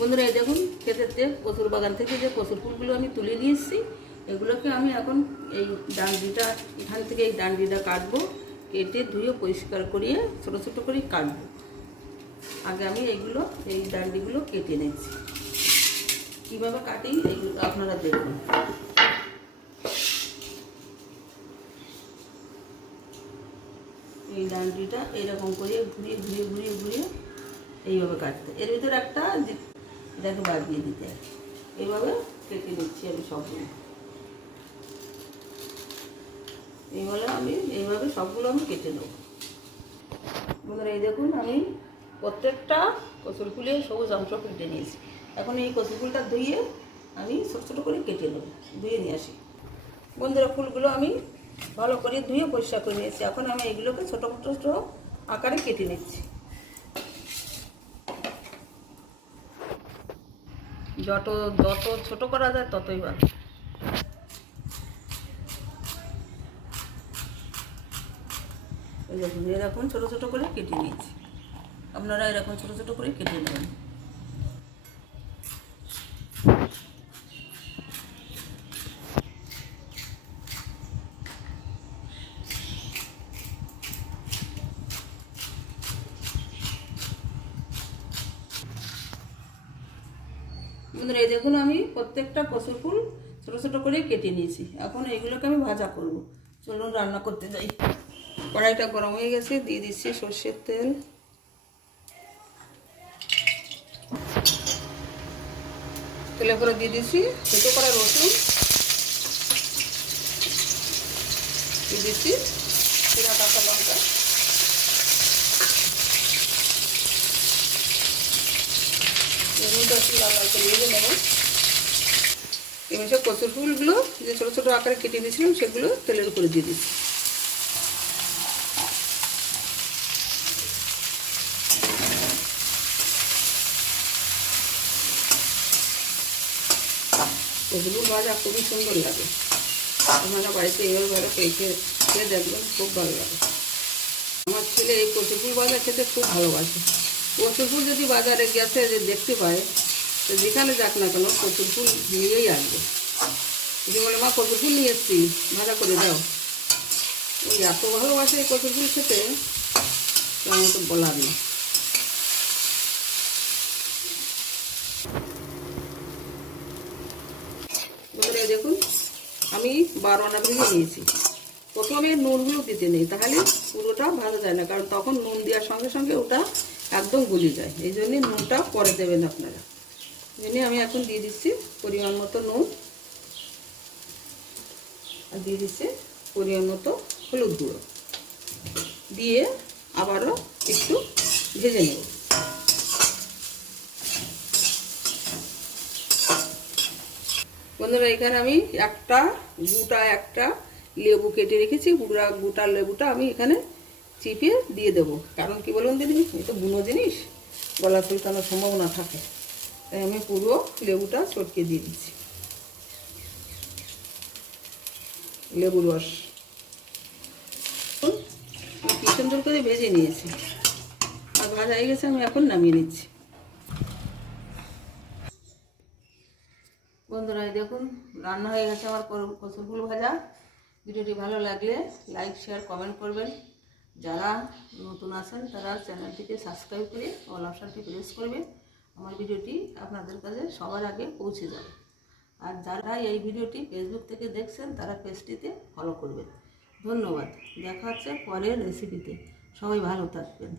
বন্ধুরা, এই দেখুন ক্ষেতেতে কচুর বাগান থেকে যে কচুর ফুলগুলো আমি তুলে নিয়ে এসেছি, এগুলোকে আমি এখন এই ডান্ডিটা, এখান থেকে এই ডান্ডিটা কাটবো, কেটে ধুয়ে পরিষ্কার করিয়ে ছোটো ছোটো করে কাটবো। আগে আমি এইগুলো, এই ডান্ডিগুলো কেটে নিচ্ছি। কীভাবে কাটি, এইগুলো আপনারা দেখুন। এই ডান্ডিটা এইরকম করে ঘুরিয়ে ঘুরিয়ে ঘুরিয়ে ঘুরিয়ে এইভাবে কাটতে। এর ভিতরে একটা এটাকে বাদ দিয়ে দিতে এইভাবে কেটে নিচ্ছি আমি সবগুলো। এইভাবে আমি এইভাবে সবগুলো আমি কেটে নেব। বন্ধুরা, এই দেখুন আমি প্রত্যেকটা কচুর ফুলে সবুজ অংশ কেটে নিয়েছি। এখন এই কচুর ফুলটা ধুয়ে আমি ছোটো ছোটো করে কেটে নেব, ধুয়ে নিয়ে আসি। বন্ধুরা, ফুলগুলো আমি ভালো করে ধুয়ে পরিষ্কার করে নিয়েছি। এখন আমি এগুলোকে ছোটো ছোটো আকারে কেটে নিচ্ছি। যত যত ছোট করা যায় ততই ভালো। দেখুন, এরকম ছোটো ছোটো করে কেটে নিয়েছি। আপনারা এরকম ছোটো ছোটো করে কেটে নেবেন। বন্ধুরা, এই দেখুন আমি প্রত্যেকটা কচুর ফুল ছোটো ছোটো করে কেটে নিয়েছি। এখন এইগুলোকে আমি ভাজা করব। চলুন রান্না করতে যাই। কড়াইটা গরম হয়ে গেছে, দিয়ে দিচ্ছি সর্ষের তেল। তেলে করে দিয়ে দিচ্ছি ছোটো করা রসুন। দিয়ে দিচ্ছি কাঁচা লঙ্কা। এগুলো একটু লাল এবার সব কচুর ফুলগুলো যে ছোটো ছোটো আকারে কেটে দিয়েছিলাম, সেগুলো তেলের উপরে দিয়ে দিচ্ছি। কচুর ভাজা খুবই সুন্দর লাগে। আপনারা বাড়িতে এইভাবে ভালো খেয়ে খেয়ে দেখবেন খুব ভালো লাগে। আমার ছেলে এই কচুর ফুল ভাজা খেতে খুব ভালোবাসে। কচুর ফুল যদি বাজারে গেছে, যে দেখতে পায়, তো যেখানে যাক না কেন কচুর ফুল নিয়েই আসবে। যদি বলে, মা কচুর ফুল নিয়ে এসছি, ভাজা করে দাও। ওই এত ভালোবাসে এই কচুর ফুল খেতে, তো তো বলার বন্ধুরা দেখুন, আমি বারো আনা ভেঙে নিয়েছি। প্রথমে নুনগুলো দিতে নেই, তাহলে পুরোটা ভাজা যায় না, কারণ তখন নুন দেওয়ার সঙ্গে সঙ্গে ওটা একদম গুলি যায়। এই জন্যে নুনটা পরে দেবেন আপনারা। জন্যে আমি এখন দিয়ে দিচ্ছি পরিমাণ মতো নুন। আর দিয়ে দিচ্ছি পরিমাণ মতো হলুদ গুঁড়ো। দিয়ে আবারও একটু ভেজে নেব। বন্ধুরা, এখানে আমি একটা গোটা একটা লেবু কেটে রেখেছি। গুড়া, গোটা লেবুটা আমি এখানে চিপে দিয়ে দেবো। কারণ কি বলুন দিদি এটা বুনো জিনিস, গলা চুলকানোর সম্ভাবনা থাকে। তাই আমি পুরো লেবুটা চটকে দিয়ে দিচ্ছি। লেবু রস। কি সুন্দর করে ভেজে নিয়েছি। আর ভাজা হয়ে গেছে, আমি এখন নামিয়ে নিচ্ছি। বন্ধুরা দেখুন, রান্না হয়ে গেছে আমার কচুর ফুল ভাজা। ভিডিওটি ভালো লাগলে লাইক, শেয়ার, কমেন্ট করবেন। যারা নতুন আছেন, তারা চ্যানেলটিকে সাবস্ক্রাইব করে অল অপশানটি প্রেস করবে আমার ভিডিওটি আপনাদের কাছে সবার আগে পৌঁছে যাবে। আর যারা এই ভিডিওটি ফেসবুক থেকে দেখছেন, তারা পেজটিতে ফলো করবেন। ধন্যবাদ। দেখা হচ্ছে পরের রেসিপিতে সবাই ভালো থাকবেন।